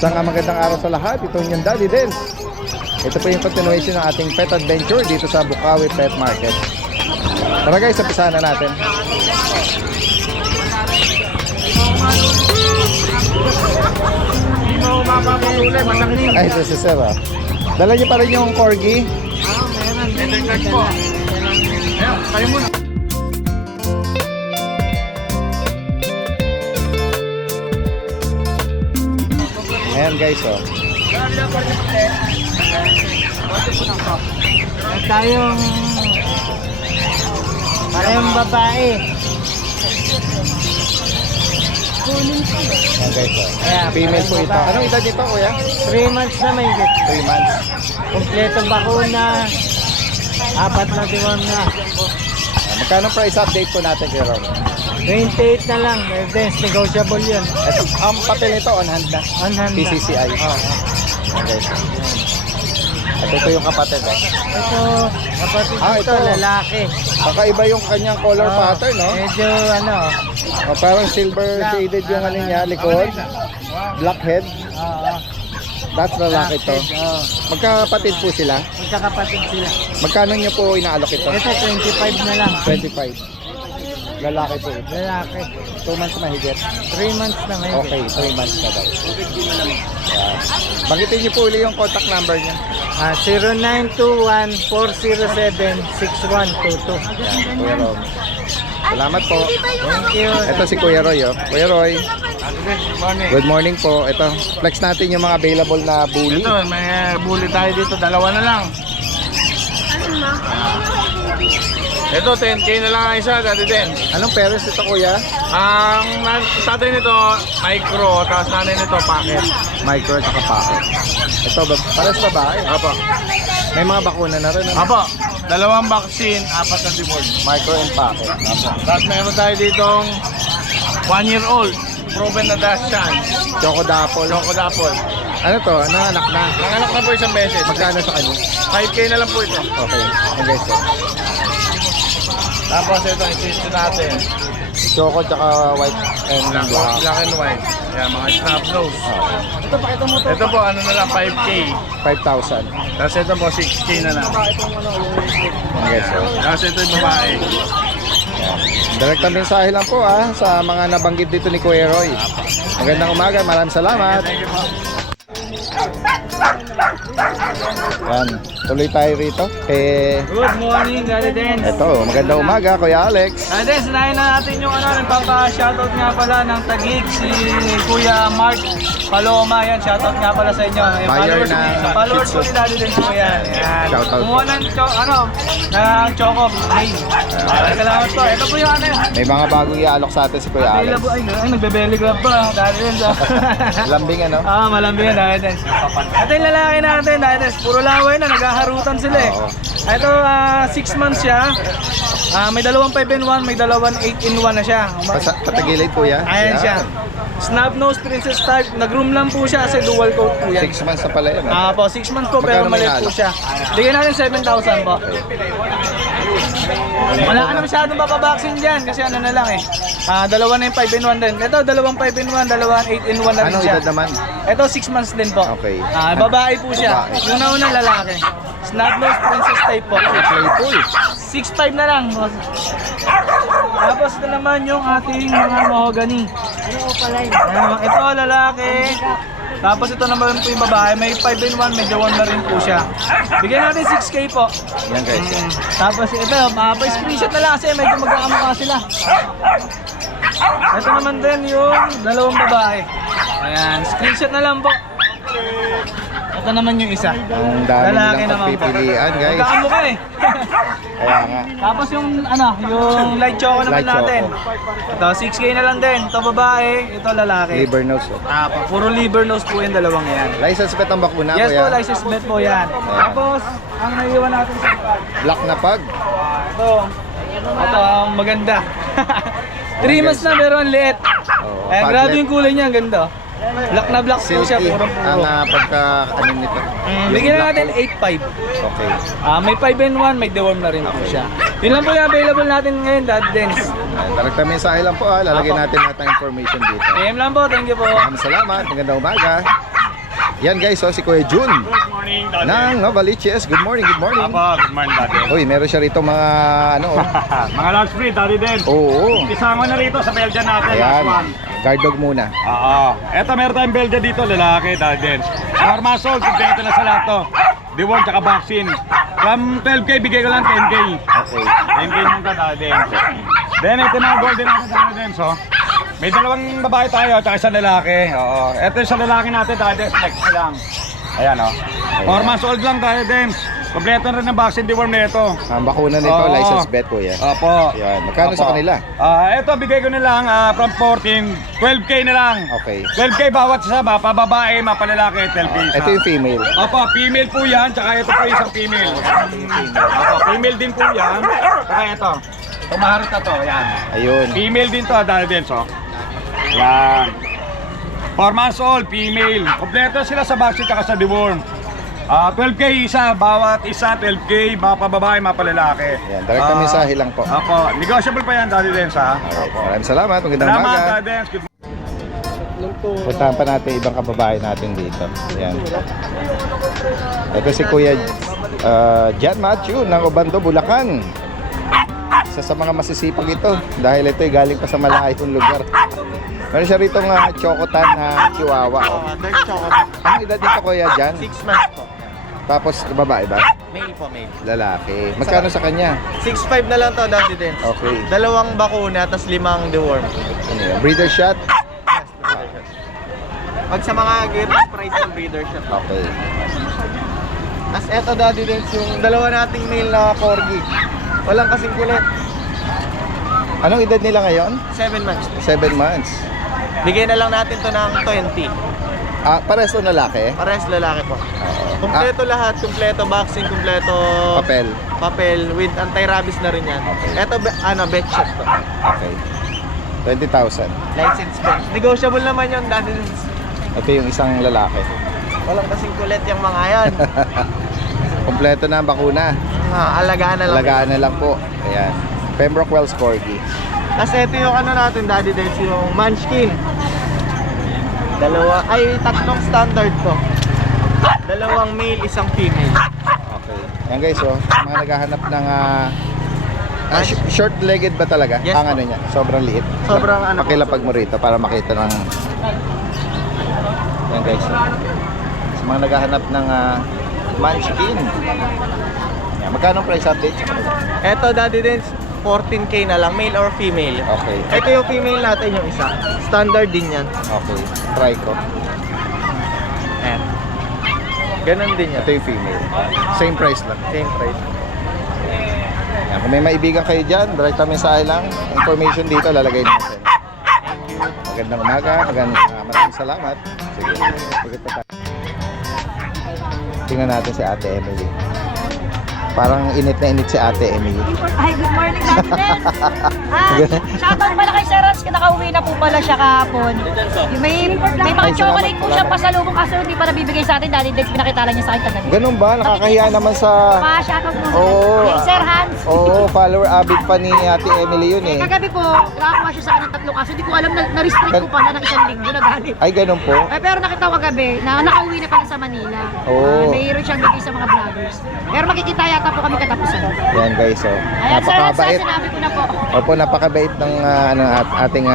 Isang magandang araw sa lahat. Ito yung Daddy Dens. Ito po yung continuation ng ating pet adventure dito sa Bukawi Pet Market. Tara guys, umpisahan na natin. Ay, ito si Sir ah. Dala niyo pa rin yung corgi? Meron. Po. Ayan, kayo muna. Ayan guys oh. Parehong babae. Ayan guys oh. Ayan, Female po ito. Anong edad nito kuya? 3 months na may 3 months. kompletong bakuna. 4 na deworm na. Magkano price update po natin kay Ron? 28 na lang. There's negotiable yun. Ito, ang papel nito on hand na. On hand na. PCCI. Oo. Okay. At ito yung kapatid eh. Ito, kapatid Ito. lalaki. Kakaiba yung kanyang color Oo, pattern no? Medyo Parang silver shaded yung ano niya, likod. Black head. Oo. That's lalaki to. Oo. Magkakapatid po sila. Magkakapatid sila. Magkano niyo po inaalok ito? Ito, 25 na lang. 25. Lalaki po ito. Lalaki. 2 months mahigit. 3 months na ngayon. Okay, 3 months na daw. Yan. Banggitin niyo po ulit yung contact number niya. 0921-407-6122. Yan, Kuya Ron. Salamat po. Thank you. Ito si Kuya Roy. Oh. Kuya Roy, good morning po. Ito, flex natin yung mga available na bully. Ito, may bully tayo dito. Dalawa na lang. Ito, 10K na lang ang isa, Daddy Den. Anong parents ito kuya? Ang tatay nito, micro, tapos nanay nito, packet. Micro at saka packet. Ito, pares babae. Apo. May mga bakuna na rin. Ano? Apo, 2 vaccine, 4 na deworm. Micro and packet. Apo. Tapos meron tayo ditong 1-year-old, proven na Dachshund, Choco Dapple. Choco Dapple. Ano to? Nanganak na. Nanganak na po isang beses. Magkano sa kanya? 5K na lang po ito. Okay. Okay, so. Tapos ito, insist natin. Choco tsaka white and black. Black and white. Yan, mga snap nose. Ito, pakita mo to. Ito po, ano na lang, 5K. 5,000. Tapos ito po, 6K na lang. Okay, so. Tapos ito yung babae. Direkta mensahe lang po sa mga nabanggit dito ni Kuya Roy. Magandang umaga, maraming salamat. Thank you po. Yan, tuloy tayo rito. Good morning, Daddy Den. Eto, magandang umaga, Kuya Alex. Daddy Den, sinayin na natin yung nagpapa-shoutout nga pala ng Taguig, si Kuya Mark Paloma. Yan, shoutout nga pala sa inyo. Yung Buyer followers na ni- followers ko ni Daddy Den po yan. Yan. Shoutout Kumuha ng Choco Brain. Salamat po. Ito po yung May mga bagong iaalok sa atin si Kuya Alex. available. Ay, nagbe-belly grab pa, Daddy Den. Lambing ano? Malambing yan, Daddy Den. Ito yung lalaki natin, Daddy Den. Puro laway na, naghaharutan sila eh. Oo. Ito, 6 months siya. May 2 5-in-1, may 2 8-in-1 na siya. Patagilid Kuya. Ayan siya. Snub nose princess type. Nag-room lang po siya kasi dual coat po yan. 6 months na pala yun. Po, 6 months po pero Magkano maliit may po halo? siya. Bigyan natin 7,000 po. Wala ka na masyadong papabaksin dyan kasi ano na lang eh. Dalawa na yung 5-in-1 din. Ito, 2 5-in-1, 2 8-in-1 na rin Anong siya. edad naman? Ito, 6 months din po. Okay. Babae po siya. Babae. Yung naunang lalaki. Snub nose princess type po. Playful. 6'5 na lang. Tapos ito naman yung ating mga mahogany. Ito lalaki. Tapos ito naman po yung babae. May 5-in-1, may 1 na rin po siya. Bigyan natin 6K po. Yan guys. Tapos ito, pa-screenshot na lang kasi medyo magkakamukha sila. Ito naman din yung 2 babae. Ayan, screenshot na lang po. Ito naman yung isa. Ang dami Lalaki nilang naman po. pagpipilian guys. Magkakamukha eh. Kaya nga. Tapos yung yung light choco naman Light choco. natin. Ito 6K na lang din. Ito babae, ito lalaki. Liver nose. Oh. Puro liver nose po yung dalawang yan. License bet ang bakuna Yes Kuya. po, license bet po yan. Tapos ang naiiwan natin sa bag. Black na pag. Ito ang maganda. 3 months na pero ang liit. Oh, Grabe yung kulay niya, ang ganda. Black na black po siya, silky purong ang puro. pagka ano nito. Bigyan na Yung natin black 8.5. Okay. May 5-in-1, may deworm na rin po siya. Yun lang po yung available natin ngayon, Dad Dens. Direkta mensahe lang po lalagyan Apo. natin natin information dito. PM lang po, thank you po. Maraming salamat. Magandang umaga. Yan guys, si Kuya Jun Good morning, Daddy. ng Novaliches. Good morning, good morning. Apo, good morning, Daddy. Uy, meron siya rito mga ano. Mga large breed, Daddy din. Oo. Isama na rito sa Belgian natin, Ayan. last one. Guard dog muna. Oo. Eto, meron tayong Belgian dito, lalaki, Daddy din. Normal sold, kompleto na sa lahat to. Deworm tsaka vaccine. From 12K, bigay ko lang 10K. Okay. 10K lang ka, Daddy din. Then, ito na ang golden natin, Daddy din. So, may dalawang babae tayo, tsaka isang lalaki. Oo. Ito yung sa lalaki natin, Daddy, flex lang. Ayan, o. 4 months old lang, Daddy din. Kompleto na rin ng vaccine deworm na ito. Ang bakuna nito, Oo. license bet Kuya. Opo. Yan. Magkano sa Opo. kanila? Ito, bigay ko na lang from 14, 12K na lang. Okay. 12K bawat isa, mapababae, mapalalaki, 12K isa. Ito yung female. Opo, female po yan, tsaka ito po isang female. Opo, female din po yan. Tsaka ito, tumaharot na to, yan. Ayun. Female din to, dahil din, so. Yan. 4 months old, female. Kompleto sila sa vaccine tsaka sa deworm. 12K isa, bawat isa 12K, mapababae, mapalalaki. Yan, direct mensahe lang po. Opo, negotiable pa yan, Daddy Dens, ha? Alright. Maraming salamat. Magandang Salamat, umaga. Daddy Dens. Good Puntahan pa natin ibang kababae natin dito. Ayan. Ito si Kuya Jan Matthew ng Obando, Bulacan. Isa sa mga masisipag ito dahil ito ay galing pa sa malayong lugar. Meron siya rito ng chocotan na chihuahua. Dark chocolate. Anong edad dito Kuya Jan? 6 months po. Tapos babae ba? Male po, male. Lalaki. Magkano sa kanya? 6'5 na lang to, Daddy din. Okay. Dalawang bakuna, tapos 5 deworm. Ano yun? Breeder shot? Pag sa mga gear, price ng breeder siya. Okay. Tapos eto, Daddy din, yung dalawa nating male na corgi. Walang kasing kulit. Anong edad nila ngayon? 7 months. 7 months. Bigay na lang natin to ng 20. Pares to lalaki? Parehas lalaki po. Oo. Kompleto lahat, kompleto vaccine, kompleto Papel. papel with anti-rabies na rin yan. Eto, bet shot to. Okay. 20,000. License plate. Negotiable naman yun, Daddy din. Ito yung isang lalaki. Walang kasing kulit yung mga yan. Kompleto na ang bakuna. Alagaan na lang. Alagaan na lang po. Ayan. Pembroke Wells Corgi. Tapos ito yung ano natin, Daddy Dens, yung Munchkin. Tatlong standard to. Dalawang male, isang female. Okay. Yan guys, mga naghahanap ng short-legged ba talaga? Yes, ang po. ano niya, sobrang liit. Sobrang ano po, Pakilapag mo rito para makita ng... Yan guys. Sa mga naghahanap ng Munchkin. Yan. Magkano price update? Ito, Daddy Dens, 14K na lang, male or female. Okay. Ito yung female natin, yung isa. Standard din yan. Okay. Try ko. Ayan. Ganon din yan. Ito yung female. Same price lang. Same price. Yan. Kung may maibigan kayo dyan, direct mensahe lang. Information dito, lalagay natin. Magandang umaga. Maraming salamat. Sige. Sige pa tayo. Tingnan natin si Ate Emily. Parang init na init si Ate Emily. Hi, good morning, Daddy Des. Shoutout pala kay Sir Ross, nakauwi na po pala siya kahapon. May mga chocolate po siya pasalubong kaso hindi pa nabibigay sa atin, Daddy Des. Pinakita lang niya sa akin kagabi. Ganun ba? Nakakahiya naman sa... Shoutout mo Oo. kay Sir Hans. Oo, follower avid pa ni Ate Emily yun eh. Kagabi po, nakakuha siya sa akin ng 3 kaso hindi ko alam na-restrict ko pala ng 1 linggo na galit. Ay, ganun po. Pero nakita ko kagabi na nakauwi na pala sa Manila. Oo. Mayroon siyang bigay sa mga vloggers. Pero makikita yata po kami katapusan. Yan guys, Ayan, Sir Hans, napakabait. sinabi ko na po. Opo, napakabait ng ating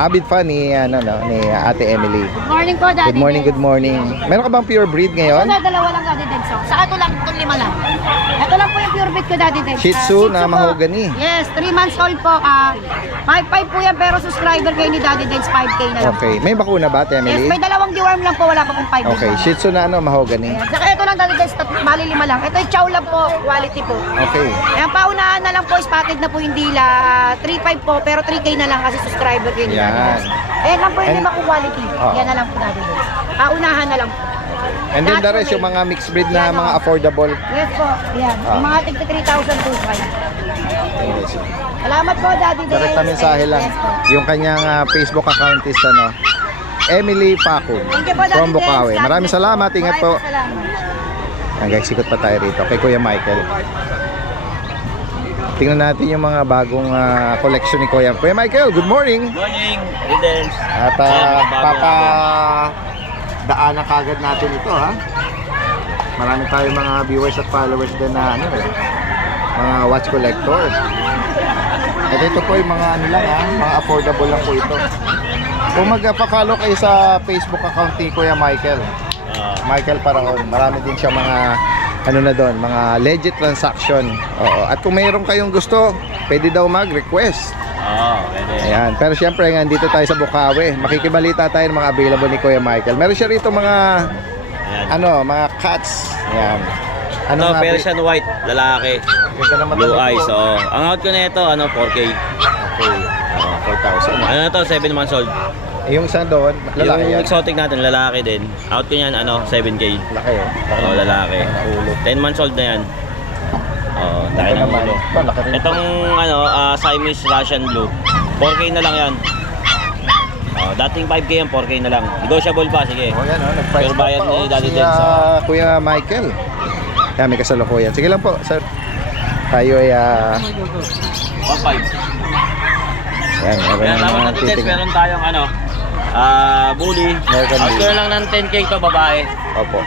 avid fan ni ni Ate Emily. Good morning po, Daddy Good morning, Des. good morning. Meron ka bang pure breed ngayon? Ito, dalawa lang, Daddy Dens. Sa ito lang, itong 5 lang. Ito lang po yung pure breed ko, Daddy Dens. Shih Tzu na po. mahogany. Yes, 3 months old po. 5'5 po yan, pero subscriber kayo ni Daddy Dens, 5K na lang. Okay. May bakuna ba, Ate Yes, Emily? may dalawang deworm lang po, wala pa pong 5 Okay. Shih Tzu na mahogany. Yes. Saka ito lang, Daddy Dens, mali 5 lang. Ito yung chow lang po, quality po. Okay. Ayan, paunahan na lang po, spotted na po yung dila. 3'5 po, pero 3K na lang kasi subscriber kayo ni Daddy Yan. Dens. Ayan lang po yung And- 5 kong quality. Oo. Yan na lang po, Daddy Dens. Paunahan na lang po. And then the Lahat rest, po yung mga mixed breed na Yan, mga oh. affordable. Yes po, yan. Ah. Yung mga tigta 3,000 po kayo. Yes. Salamat po, Daddy Dens. Direct na mensahe lang. Yes po. Yung kanyang Facebook account is Emily Paco Thank you po, Daddy from Dens. Bukawi. God Maraming bless salamat. Ingat po. Maraming salamat. Yan guys, sikot pa tayo rito kay Kuya Michael. Tingnan natin yung mga bagong collection ni Kuya. Kuya Michael, good morning! Morning, Dens. At kamag-anak agad natin ito, ha. Marami tayong mga viewers at followers din na ano eh, mga watch collector. At ito po yung mga ano lang, ha, mga affordable lang po ito. Kung magpa-follow kayo sa Facebook account ni Kuya Michael, Michael Paraon, marami din siya mga ano na doon, mga legit transaction. Oo. At kung mayroon kayong gusto, pwede daw mag-request. Pwede. Ayan. Pero syempre, dito tayo sa Bukawi. Makikibalita tayo ng mga available ni Kuya Michael. Meron siya rito mga mga cats. Ayan. Ito, nga, Persian white, lalaki. Ganda naman Blue talaga eyes, po. oh. Ang out ko na ito, 4K. Okay. 4,000. Ano na to, 7 months old. Yung isa doon, lalaki Yung yan. exotic natin, lalaki din. Out ko yan, 7K. Laki, oh. Oh, lalaki. Ulo. 10 months old na yan. Oh, laki Ito ng naman. ulo. Ito, laki rin. Itong Siamese Russian Blue, 4K na lang yan. Oh, dating 5K yan, 4K na lang. Negotiable pa, sige. Oh, yan, oh. Nag-price Pero bayad pa, ni oh. Daddy Si, Dens, oh. Kuya Michael. Yan, may kasalukuyan. Sige lang po, sir. Tayo ay 1.5. yan, meron Kaya ng tapos mga natin test, titing. meron tayong bully. American Out ko bully. na lang ng 10K to, babae. Opo.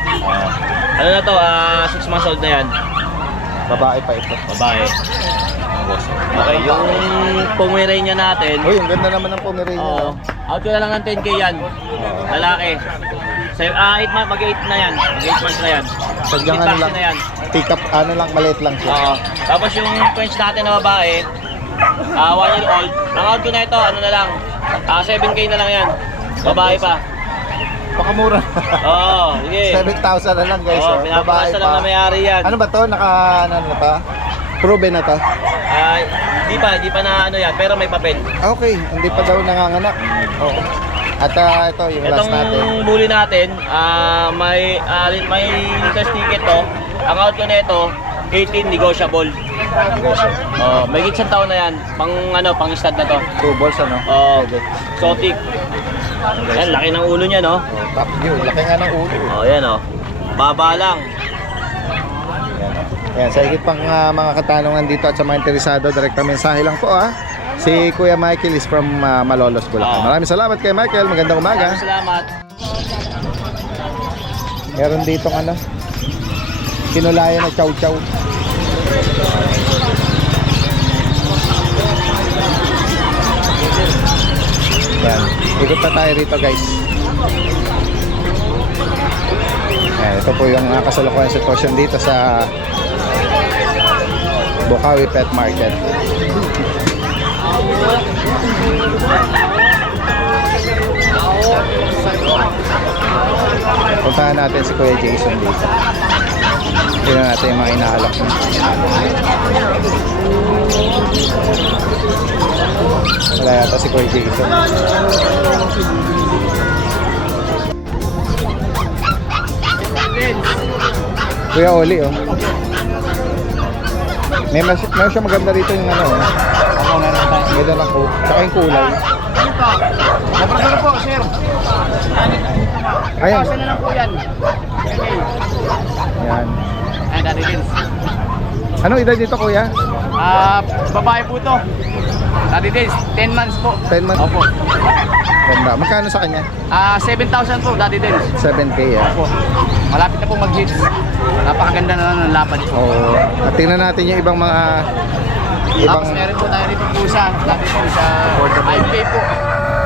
Ano na to, 6 months old na yan. Babae pa ito. Babae. Okay, yung Pomeranian natin. Uy, ang ganda naman ng Pomeranian. Oo. Out ko na lang ng 10K yan. Lalaki. 8 months, mag-8 na yan. Mag-8 months na yan. Sadyang With ano vaccine lang, na yan. pick up, ano lang, maliit lang siya. Oo. Tapos yung French natin na babae, 1 year old. Ang out ko na ito, ano na lang, 7K na lang yan. Babae pa. Baka mura. Oo, sige. 7,000 na lang guys. Oo, Oh, babae pinapakasa lang pa. na may-ari yan. Ano ba to? Ano na to? Proven na to? Hindi pa na ano yan, pero may papel. Okay, hindi pa daw nanganganak. Oo. At ito yung last Itong natin. bully natin, may test ticket to. Ang out ko na ito, 18 negotiable. May isang taon na yan. Pang stud na to. 2 balls ano? Pwede. Exotic. Yan, laki ng ulo niya, no? Oh, top view. Laki nga ng ulo. Yan, baba lang. Yan, oh. Yan, sa higit pang mga katanungan dito at sa mga interesado, direkta mensahe lang po ah. Si Kuya Michael is from Malolos, Bulacan. Maraming salamat kay Michael. Magandang umaga. Maraming salamat. Meron ditong kinulayan na chow-chow. Yan. Ikot pa tayo rito guys. Yan, ito po yung kasalukuyan sitwasyon dito sa Bukawi Pet Market. Puntahan natin si Kuya Jason dito. Tingnan natin yung mga inaalok niya. Wala yata si Kuya Jason. Kuya Oli, oh. Meron siya maganda rito yung ganda ng coat. Saka yung kulay. Naprasyon po, sir. Ayan. Kasi na lang po yan. Ayan. Ayan, Daddy Dens. Anong edad dito, kuya? Babae po to. Daddy Dens, 10 months po. 10 months? Opo. Ganda. Magkano sa kanya? 7,000 po, Daddy Dens. 7K, ah. Opo. Malapit na po mag-hits. Napakaganda na ng lapad po. Oo. At tingnan natin yung ibang mga Tapos meron po tayo rito pusa. Daddy Dens, 5K po.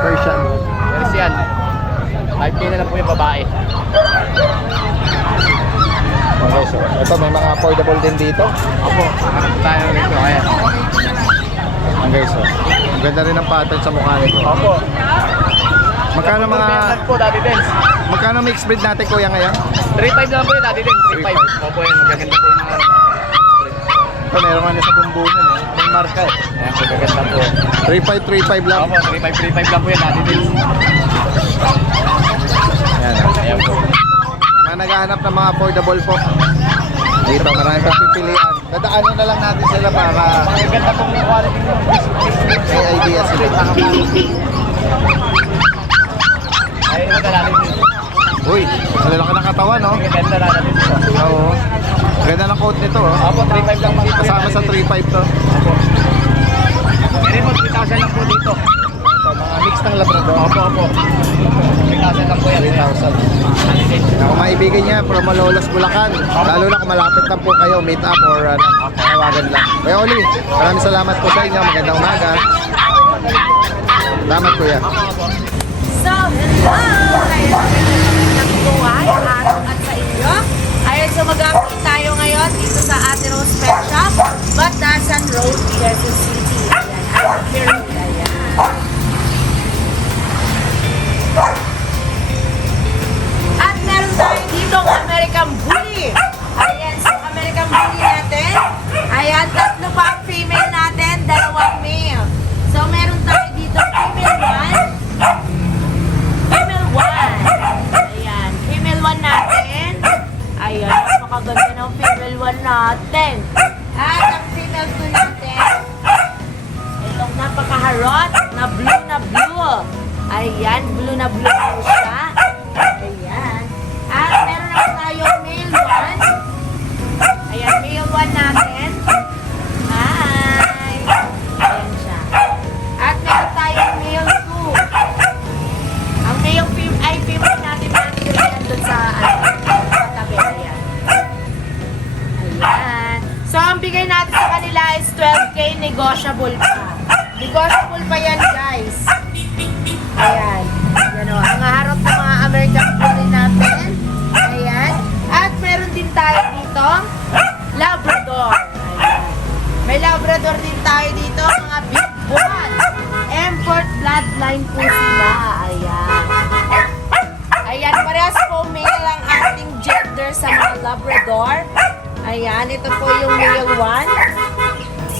Persian. Persian. 5K na lang po yung babae. Okay, so ito may mga affordable din dito. Opo, hanap tayo rito. Ayan. Okay, so ang ganda rin ng pattern sa mukha nito. Opo. Magkano mga Bernard po, Daddy Dens. magkano mixed breed natin kuya ngayon? 3.5 lang po yun, Daddy Dens. 3.5. Opo yun, magaganda po yung mga... Ito meron nga sa bumbunan eh. May marka eh. Ayan, magaganda po. 3535 lang. Opo, 3.5 lang po yun, Daddy Dens. Ayan. Ayan po. Mga naghahanap ng mga affordable po. Dito marami pang pipilian. Dadaanan na lang natin sila para Magaganda po yung quality ng may idea sila. Ayun na Daddy Dens. Uy, malalaki ng katawan no? Magaganda na natin dito. Oo. Ganda ng coat nito oh. Opo, 3.5 lang po. Kasama sa 3.5 to. Meron po, 3,000 lang po dito. Ito, mga mix ng Labrador. Opo. 3,000 lang po yan. 3,000. Kung maibigan niya from Malolos, Bulacan, lalo na kung malapit lang po kayo, meet up or tawagan lang. Kuya Oli, maraming salamat po sa inyo. Magandang umaga. Salamat kuya. So, hello! Ayan, buhay, araw at sa inyo. Ayan, so mag-update tayo ngayon dito sa Ate Rose Pet Shop, Batasan Road, Quezon City. Ayan, I'm here with ayan. At meron tayo dito ang American Bully. Ayan, so American Bully natin. Ayan, 3 pa ang female natin, 2 male. So meron tayo dito female 1. Female 1. Ayan, female 1 natin. Ayan, makaganda ng female 1 natin. At ang female 2 natin, itong napakaharot na blue. Ayan, blue na blue po siya. Ayan. At meron naman tayong male 1. Ayan, male 1 natin. Hi! Ayan siya. At meron tayong male 2. Ang male female natin natin doon sa tabi. Ayan. Ayan. So, ang bigay natin sa kanila is 12K, negotiable pa. Negotiable pa yan, guys. Ayan. Yan o. Ang harap ng mga American Bully natin. Ayan. At meron din tayo dito, Labrador. Ayan. May Labrador din tayo dito, mga big one. Import bloodline po sila. Ayan. Ayan, parehas po male ang ating gender sa mga Labrador. Ayan, ito po yung male 1.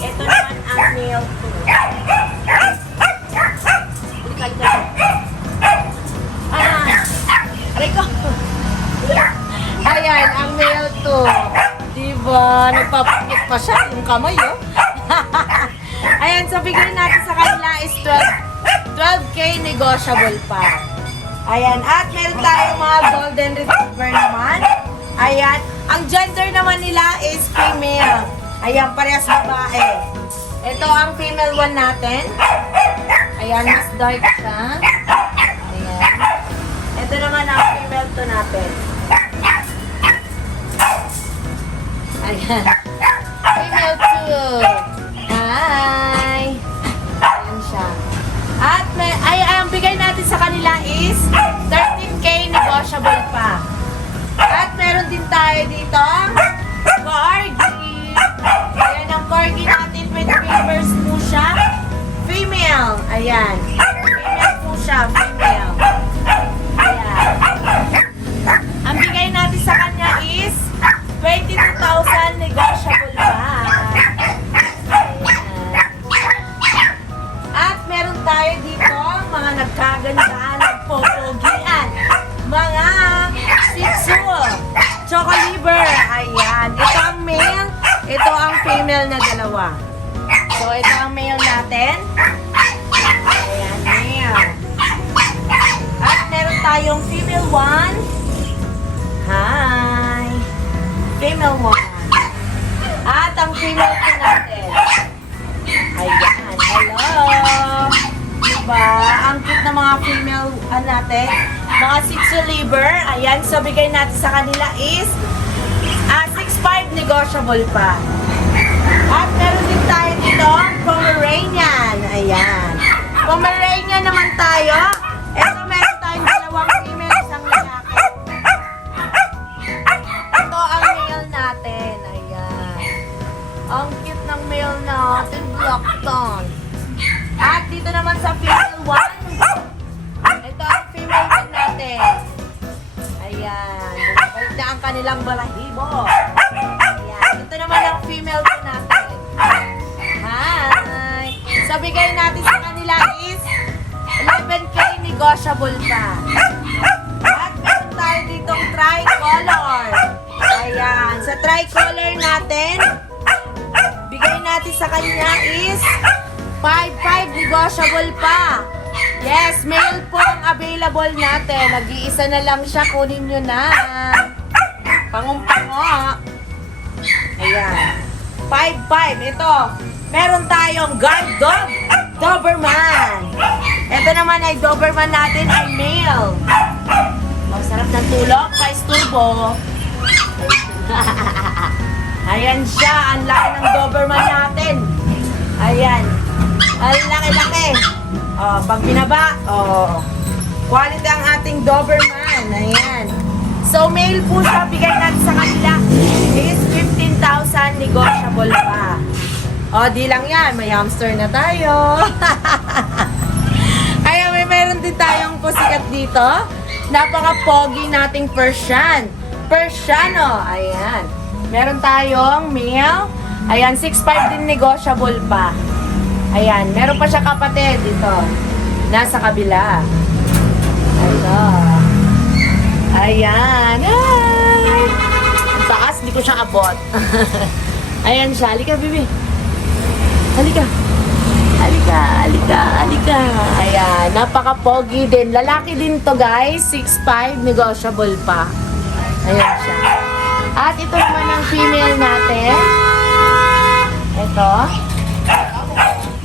Ito naman ang male 2. Ayan, ang male 2. Diba? Nagpapakit pa siya yung kamay, oh. Ayan, so bigay natin sa kanila is 12K, negotiable pa. Ayan, at meron tayong mga golden retriever naman. Ayan, ang gender naman nila is female. Ayan, parehas babae. Ito ang female 1 natin. Ayan, mas dark siya. Ayan. Ito naman ang female 2 natin. Ayan. Female 2. Hi! Ayan siya. At ang bigay natin sa kanila is 13K, negotiable pa. At meron din tayo dito Corgi. Ayan ang Corgi natin with papers po siya. Female. Ayan. Female po siya. Female. Ayan. Ang bigay natin sa kanya is 22,000, negotiable pa. Ayan. At meron tayo dito mga nagkaganda, nagpopogian. Mga Shih Tzu, Choco Liver. Ayan. Ito ang male, ito ang female na dalawa. So, ito ang male natin. Ayan, male. At meron tayong female 1. Hi! Female 1. At ang female 2 natin. Ayan, hello! Diba? Ang cute na mga female natin. Mga Shih Tzu liver. Ayan, so bigay natin sa kanila is 6.5, negotiable pa. At meron din tayo dito, Pomeranian. Ayan. Pomeranian naman tayo. Ito meron tayong 2 female, isang lalaki. Ito ang male natin. Ayan. Ang cute ng male natin, black tone. At dito naman sa female 1. Ito ang female one natin. Ayan. Bumabalik na ang kanilang balahibo. Ayan. Ito naman ang female 2 natin. Hi! So, bigay natin sa kanila is 11K, negotiable pa. At meron tayo ditong tricolor. Ayan. Sa tricolor natin, bigay natin sa kanya is 5.5, negotiable pa. Yes, male po ang available natin. Nag-iisa na lang siya. Kunin nyo na. Pangumpango. Ayan. 5.5. Ito. Meron tayong guard dog. Doberman. Ito naman ay Doberman natin ay male. sarap ng tulog, pa-isturbo. Ayan siya, ang laki ng Doberman natin. Ayan, ang laki-laki. Oh, pag binaba, oh, quality ang ating Doberman. Ayan. So, male po siya, bigay natin sa kanila is 15,000, negotiable pa. O, di lang yan, may hamster na tayo. Ayan, mayroon din tayong pusikat dito. Napaka-pogi nating Persian. Persiano, ayan. Meron tayong male. Ayan, 6'5 din, negotiable pa. Ayan, meron pa siya kapatid dito. Nasa kabila. Ito. Ayan. Ay! Ang taas, di ko siya abot. Ayan siya. Halika, baby. Halika. Halika, halika, halika. Ayan, napaka-pogi din. Lalaki din to, guys. 6'5", negotiable pa. Ayan siya. At ito naman ang female natin. Ito.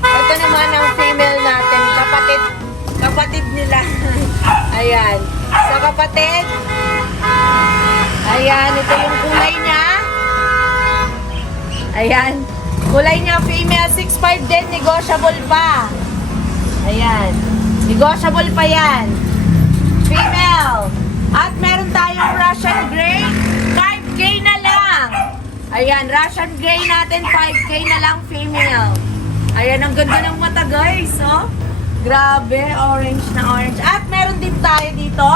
Ito naman ang female natin. Kapatid nila. Ayan. So, kapatid. Ayan, ito yung kulay niya. Ayan. Kulay niya, female, 6'5 din, negotiable pa. Ayan. Negotiable pa yan. Female. At meron tayong Russian Grey, 5K na lang. Ayan, Russian Grey natin, 5K na lang, female. Ayan, ang ganda ng mata, guys, oh. Grabe, orange na orange. At meron din tayo dito,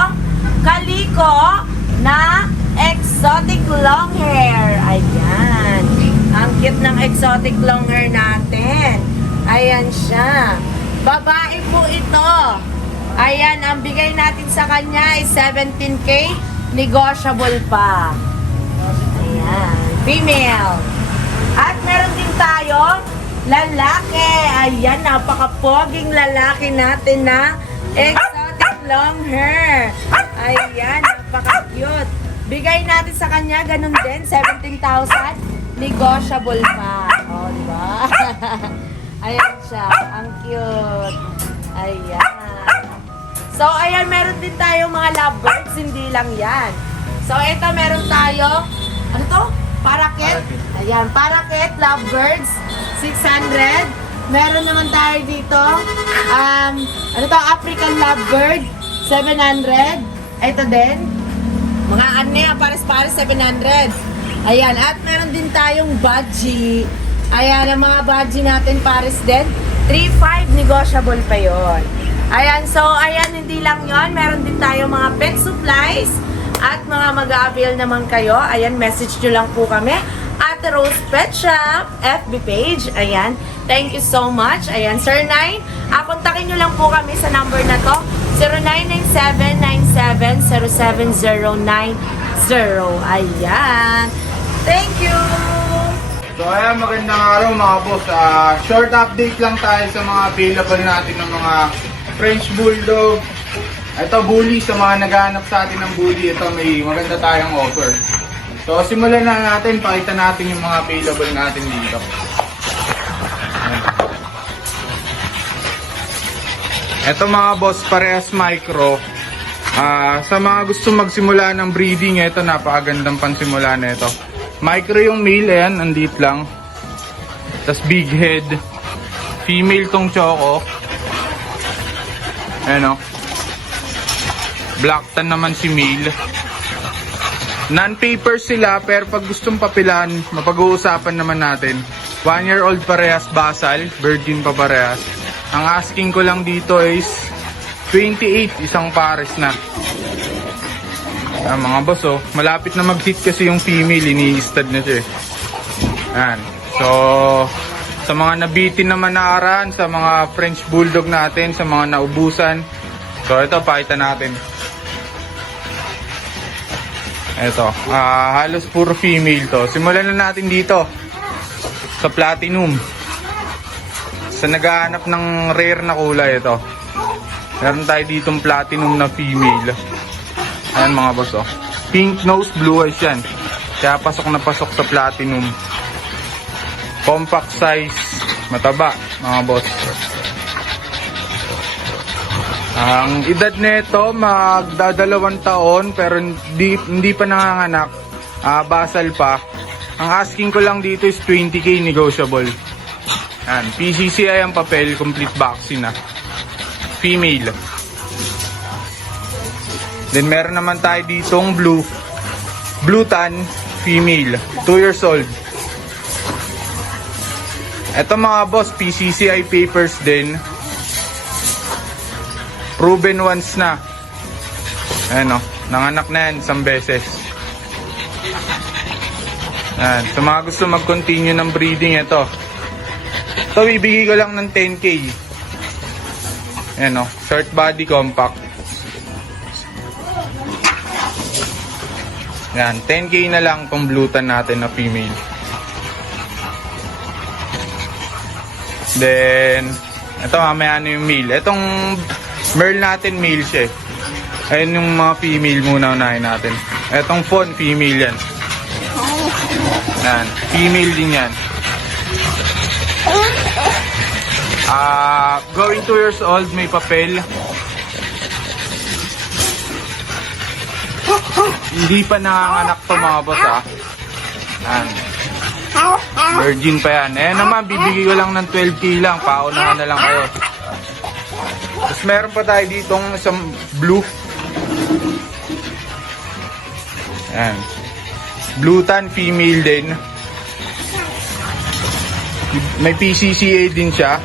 Calico na exotic long hair. Ayan. Ang cute ng exotic long hair natin. Ayan siya. Babae po ito. Ayan, ang bigay natin sa kanya ay 17K. Negotiable pa. Ayan. Female. At meron din tayo lalaki. Ayan, napaka-poging lalaki natin na exotic long hair. Ayan, napaka-cute. Bigay natin sa kanya, ganun din, 17,000. Negotiable pa. O, diba? Ayan siya. Ang cute. Ayan. So, ayan, meron din tayo mga lovebirds. Hindi lang yan. So, ito, meron tayo, ano to? Parakeet. Ayan, parakeet, lovebirds, 600. Meron naman tayo dito, ano to, African lovebird, 700. Ito din, mga ano yan, pares-pares, 700. Ayan, at meron din tayong budgie. Ayan, ang mga budgie natin, pares din, 3.5, negotiable pa yon. Ayan, so, ayan, hindi lang yon. Meron din tayo mga pet supplies. At mga mag-a-avail naman kayo, ayan, message nyo lang po kami at Rose Pet Shop FB page. Ayan, thank you so much. Ayan, Sir Nine, kontakin nyo lang po kami sa number na to, 0997-9707-090. Ayan, thank you! So ayan, magandang araw mga boss. Short update lang tayo sa mga available natin ng mga French Bulldog. Ito, bully, sa mga naghahanap sa atin ng bully, ito may maganda tayong offer. So, simulan na natin, pakita natin yung mga available natin dito. Ito mga boss, parehas micro. Sa mga gusto magsimula ng breeding, ito napakagandang pansimula na ito. Micro yung male, ayan, andit lang. Tapos big head. Female tong choco. Ayan o. Black tan naman si male. Non-paper sila, pero pag gustong papilan, mapag-uusapan naman natin. 1-year-old parehas basal, virgin pa parehas. Ang asking ko lang dito is 28, isang pares na. Mga boss, oh, malapit na mag-hit kasi yung female, ini-stud na siya. Yan. So, sa mga nabitin na manaran, sa mga French Bulldog natin, sa mga naubusan, so ito, pakita natin. Ito, halos puro female to. Simulan na natin dito sa platinum. Sa naghahanap ng rare na kulay, ito. Meron tayo ditong platinum na female. Ayan mga boss, oh. Pink nose, blue eyes yan. Kaya pasok na pasok sa platinum. Compact size, mataba mga boss. Ang edad nito magdadalawang taon pero hindi pa nanganganak. Basal pa. Ang asking ko lang dito is 20k negotiable. Yan, PCCI ang papel, complete vaccine na. Female. Then meron naman tayo ditong blue tan, female, 2 years old. Ito mga boss, PCCI papers din. Proven once na. Ayan o, nanganak na yan isang beses. Ayan, sa mga gusto mag-continue ng breeding, ito. Ito, bibigay ko lang ng 10k. Ayan o, short body, compact. Ayan, 10k na lang itong blue tan natin na female. Then, ito mamaya na yung male. Itong Merl natin, male siya. Ayun yung mga female muna unahin natin. Itong fawn, female yan. Yan, female din yan. Going 2 years old, may papel. Hindi pa nanganganak to mga boss Yan. Virgin pa yan. Eh naman, bibigay ko lang ng 12k lang. Paunahan na lang kayo. Tapos meron pa tayo ditong isang blue. Ayan. Blue tan, female din. May PCCA din siya.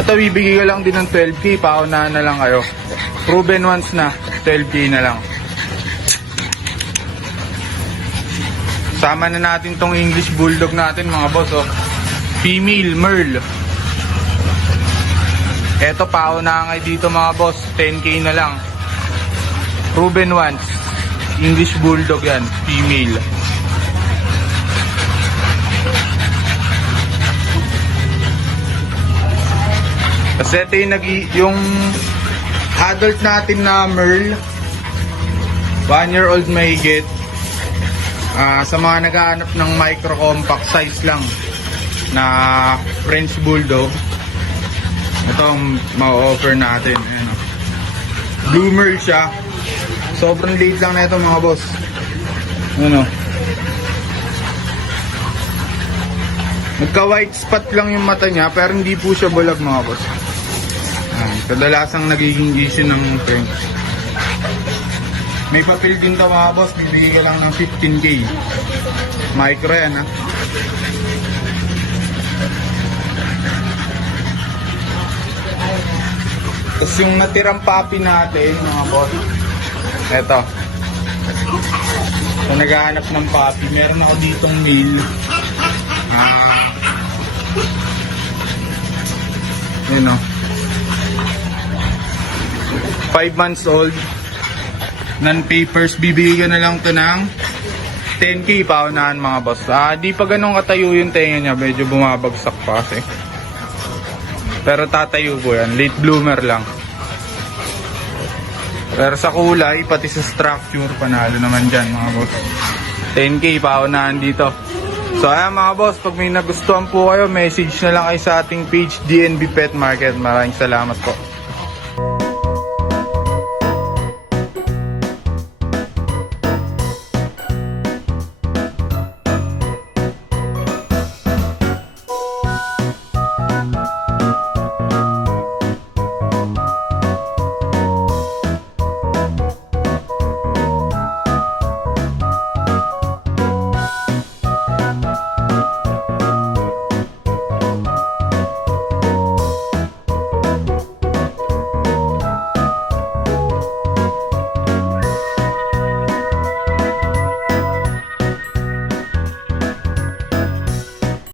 Ito, bibigay ko lang din ng 12k. Paunahan na lang kayo. Proven once na. 12k na lang. Sama na natin tong English Bulldog natin mga boss. Female Merl. Eto, paunahan kayo dito mga boss. 10k na lang. Proven once. English Bulldog yan. Female. Kasi ito yung adult natin na Merl. 1 year old mahigit. Sa mga naghahanap ng micro compact size lang na French Bulldog, ito ang ma-offer natin. Ayan. Blue Merl siya. Sobrang late lang na ito mga boss. Ano? Nagka white spot lang yung mata niya pero hindi po siya bulag mga boss. Kadalasang nagiging issue ng French. May papel din to mga boss, bibigay ka lang ng 15k. Micro yan Tapos yung natirang puppy natin mga boss, eto. So naghahanap ng puppy, meron ako ditong male. Yun o. 5 months old. Non-papers, bibigyan na lang to ng 10k paunahan mga boss. Di pa ganun katayo yung tenga niya, medyo bumabagsak pa kasi. Pero tatayo po yan, late bloomer lang. Pero sa kulay, pati sa structure, panalo naman dyan mga boss. 10k paunahan dito. So ayan mga boss, pag may nagustuhan po kayo, message na lang kayo sa ating page DNB Pet Market. Maraming salamat po.